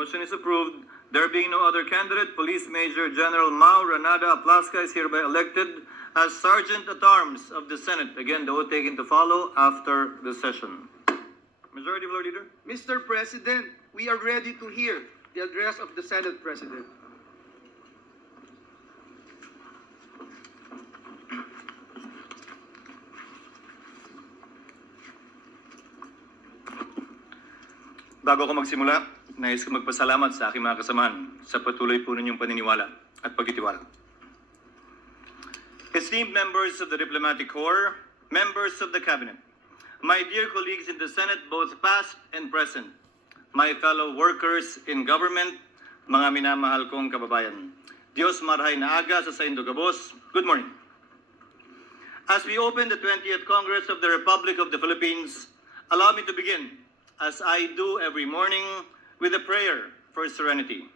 Motion is approved. There being no other candidate, Police Major General Mau Ranada Aplasca is hereby elected as Sergeant at Arms of the Senate. Again, the oath taken to follow after the session. Majority Floor Leader. Mr. President, we are ready to hear the address of the Senate President. Bago ko magsimula, nais ko magpasalamat sa aking mga kasamahan sa patuloy po ninyong paniniwala at pagtitiwala. Esteemed members of the Diplomatic Corps, members of the Cabinet, my dear colleagues in the Senate, both past and present, my fellow workers in government, mga minamahal kong kababayan, Diyos marhay na aga sa Saindo Gabos, good morning. As we open the 20th Congress of the Republic of the Philippines, allow me to begin, as I do every morning, with a prayer for serenity.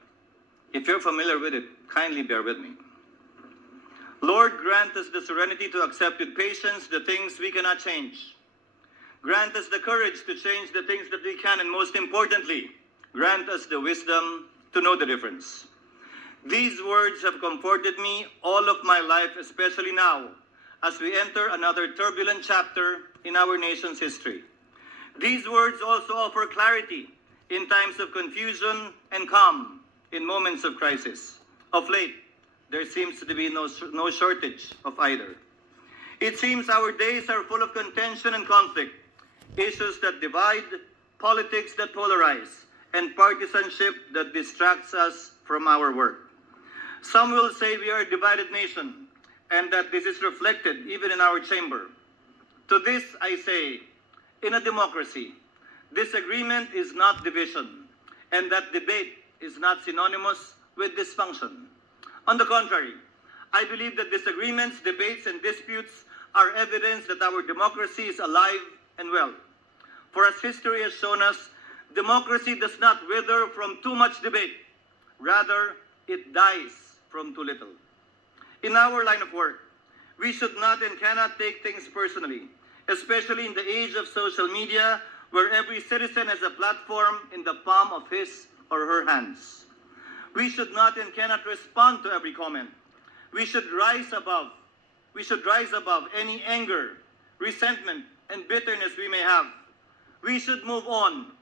If you're familiar with it, kindly bear with me. Lord, grant us the serenity to accept with patience the things we cannot change. Grant us the courage to change the things that we can, and most importantly, grant us the wisdom to know the difference. These words have comforted me all of my life, especially now, as we enter another turbulent chapter in our nation's history. These words also offer clarity in times of confusion and calm in moments of crisis. Of late, there seems to be no shortage of either. It seems our days are full of contention and conflict, issues that divide, politics that polarize, and partisanship that distracts us from our work. Some will say we are a divided nation, and that this is reflected even in our chamber. To this I say, in a democracy, disagreement is not division, and that debate is not synonymous with dysfunction. On the contrary, I believe that disagreements, debates, and disputes are evidence that our democracy is alive and well. For as history has shown us, democracy does not wither from too much debate. Rather, it dies from too little. In our line of work, we should not and cannot take things personally, especially in the age of social media, where every citizen has a platform in the palm of his or her hands. We should not and cannot respond to every comment. We should rise above any anger, resentment, and bitterness we may have. We should move on.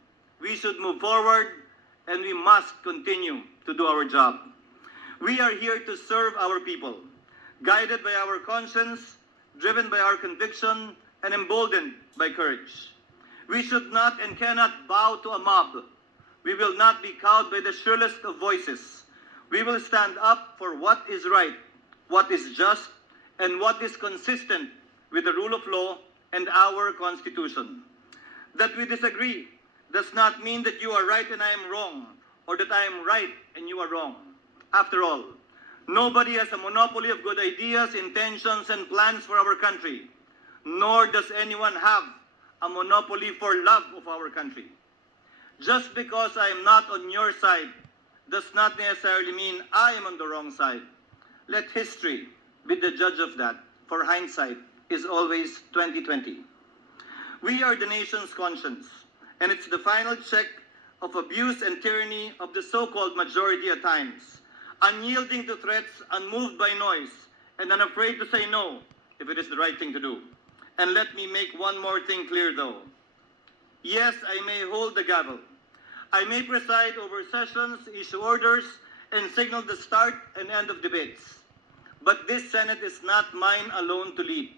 We should move forward, and we must continue to do our job. We are here to serve our people, guided by our conscience, driven by our conviction, and emboldened by courage. We should not and cannot bow to a mob. We will not be cowed by the shrillest of voices. We will stand up for what is right, what is just, and what is consistent with the rule of law and our Constitution. That we disagree does not mean that you are right and I am wrong, or that I am right and you are wrong. After all, nobody has a monopoly of good ideas, intentions, and plans for our country. Nor does anyone have a monopoly for love of our country. Just because I am not on your side does not necessarily mean I am on the wrong side. Let history be the judge of that, for hindsight is always 20/20. We are the nation's conscience, and it's the final check of abuse and tyranny of the so-called majority at times, unyielding to threats, unmoved by noise, and unafraid to say no if it is the right thing to do. And let me make one more thing clear, though. Yes, I may hold the gavel. I may preside over sessions, issue orders, and signal the start and end of debates. But this Senate is not mine alone to lead.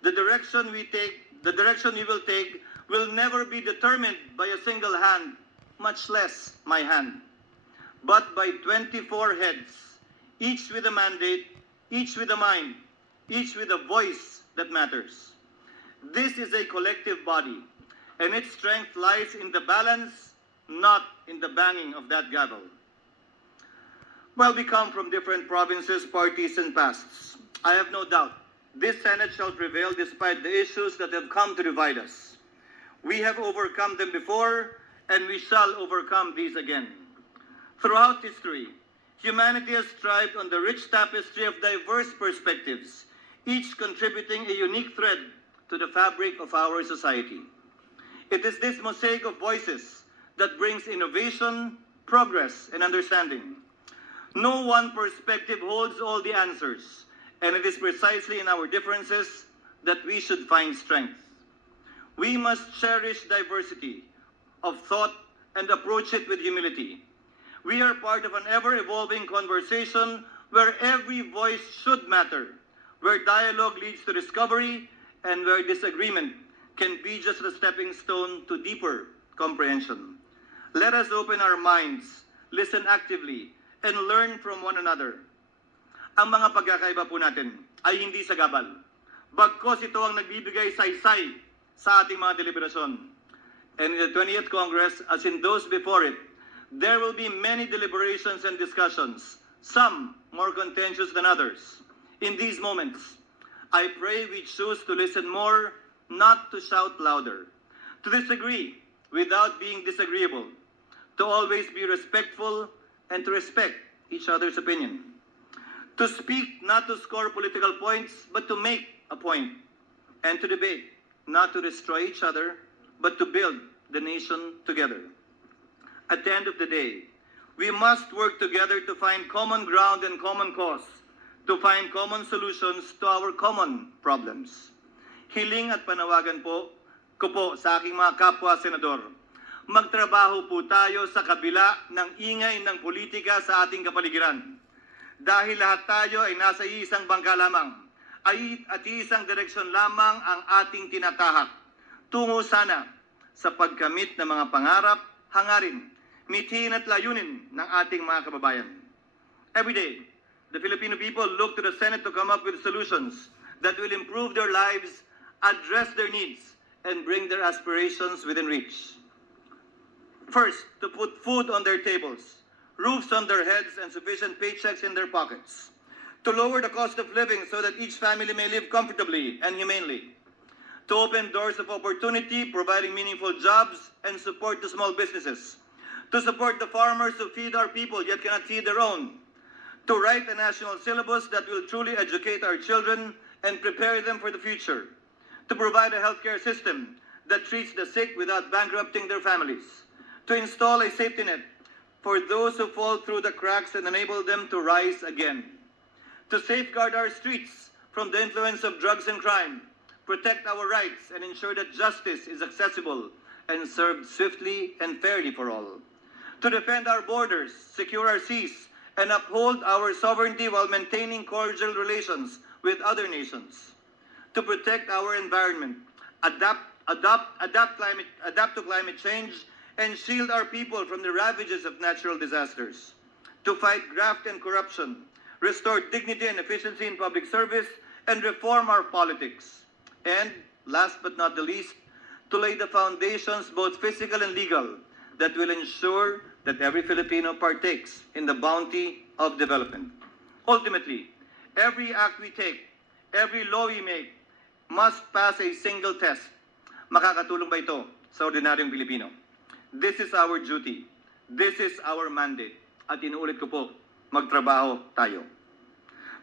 The direction we will take will never be determined by a single hand, much less my hand, but by 24 heads, each with a mandate, each with a mind, each with a voice that matters. This is a collective body, and its strength lies in the balance, not in the banging of that gavel. Well, we come from different provinces, parties, and pasts. I have no doubt this Senate shall prevail despite the issues that have come to divide us. We have overcome them before, and we shall overcome these again. Throughout history, humanity has thrived on the rich tapestry of diverse perspectives, each contributing a unique thread to the fabric of our society. It is this mosaic of voices that brings innovation, progress, and understanding. No one perspective holds all the answers, and it is precisely in our differences that we should find strength. We must cherish diversity of thought and approach it with humility. We are part of an ever-evolving conversation where every voice should matter, where dialogue leads to discovery, and where disagreement can be just a stepping stone to deeper comprehension. Let us open our minds, listen actively, and learn from one another. Ang mga pagkakaiba po natin ay hindi sagabal. Bagkos ito ang nagbibigay saysay sa ating mga deliberasyon. And in the 20th Congress, as in those before it, there will be many deliberations and discussions, some more contentious than others. In these moments, I pray we choose to listen more, not to shout louder, to disagree without being disagreeable, to always be respectful and to respect each other's opinion, to speak not to score political points, but to make a point, and to debate not to destroy each other, but to build the nation together. At the end of the day, we must work together to find common ground and common cause, to find common solutions to our common problems. Hiling at panawagan ko po sa aking mga kapwa senador, magtrabaho po tayo sa kabila ng ingay ng politika sa ating kapaligiran. Dahil lahat tayo ay nasa isang bangka lamang, at isang direksyon lamang ang ating tinatahak. Tungo sana sa pagkamit ng mga pangarap, hangarin, mithin at layunin ng ating mga kababayan. Every day, the Filipino people look to the Senate to come up with solutions that will improve their lives, address their needs, and bring their aspirations within reach. First, to put food on their tables, roofs on their heads, and sufficient paychecks in their pockets. To lower the cost of living so that each family may live comfortably and humanely. To open doors of opportunity, providing meaningful jobs, and support the small businesses. To support the farmers who feed our people yet cannot feed their own. To write a national syllabus that will truly educate our children and prepare them for the future. To provide a healthcare system that treats the sick without bankrupting their families. To install a safety net for those who fall through the cracks and enable them to rise again. To safeguard our streets from the influence of drugs and crime, protect our rights, and ensure that justice is accessible and served swiftly and fairly for all. To defend our borders, secure our seas, and uphold our sovereignty while maintaining cordial relations with other nations. To protect our environment, adapt to climate change, and shield our people from the ravages of natural disasters. To fight graft and corruption, restore dignity and efficiency in public service, and reform our politics. And, last but not the least, to lay the foundations, both physical and legal, that will ensure that every Filipino partakes in the bounty of development. Ultimately, every act we take, every law we make, must pass a single test. Makakatulong ba ito sa ordinaryong Pilipino? This is our duty. This is our mandate. At inuulit ko po, magtrabaho tayo.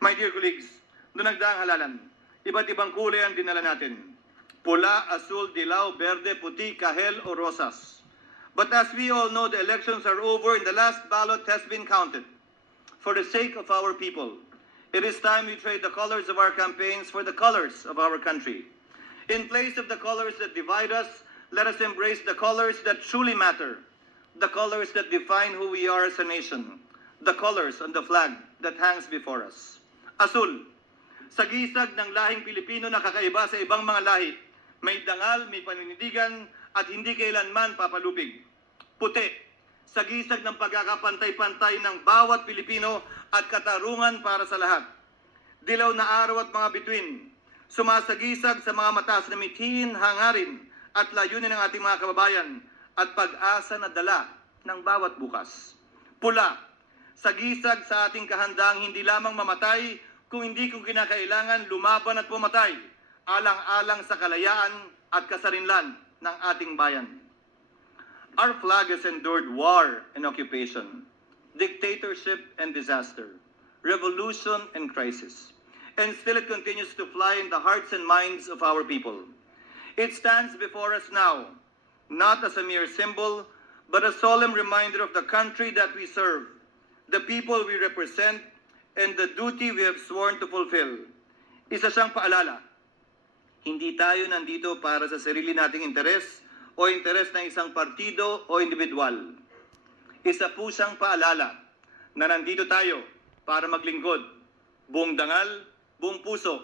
My dear colleagues, noong nagdaang halalan, iba't ibang kulay ang dinala natin. Pula, asul, dilaw, berde, puti, kahel, o rosas. But as we all know, the elections are over and the last ballot has been counted. For the sake of our people, it is time we trade the colors of our campaigns for the colors of our country. In place of the colors that divide us, let us embrace the colors that truly matter, the colors that define who we are as a nation, the colors on the flag that hangs before us. Asul, sagisag ng lahing Pilipino na kakaiba sa ibang mga lahi, may dangal, may paninindigan, at hindi kailanman papalupig. Puti, sagisag ng pagkakapantay-pantay ng bawat Pilipino at katarungan para sa lahat. Dilaw na araw at mga bituin, sumasagisag sa mga mataas na mithin, hangarin, at layunin ng ating mga kababayan, at pag-asa na dala ng bawat bukas. Pula, sagisag sa ating kahandang hindi lamang mamatay, kung hindi kung kinakailangan lumaban at pumatay, alang-alang sa kalayaan at kasarinlan ng ating bayan. Our flag has endured war and occupation, dictatorship and disaster, revolution and crisis, and still it continues to fly in the hearts and minds of our people. It stands before us now, not as a mere symbol, but a solemn reminder of the country that we serve, the people we represent, and the duty we have sworn to fulfill. Isa siyang paalala, hindi tayo nandito para sa sarili nating interes o interes ng isang partido o individual. Isa po siyang paalala na nandito tayo para maglingkod, buong dangal, buong puso,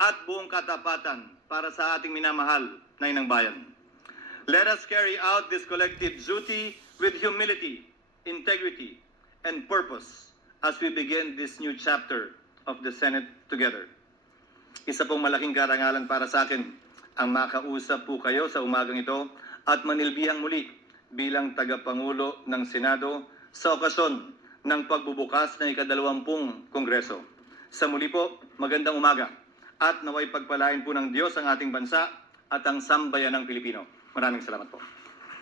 at buong katapatan para sa ating minamahal na inang bayan. Let us carry out this collective duty with humility, integrity, and purpose as we begin this new chapter of the Senate together. Isa pong malaking karangalan para sa akin ang makausap po kayo sa umagang ito at manilbihang muli bilang tagapangulo ng Senado sa okasyon ng pagbubukas ng ika-20 Kongreso. Sa muli po, magandang umaga at naway pagpalain po ng Diyos ang ating bansa at ang sambayanang Pilipino. Maraming salamat po.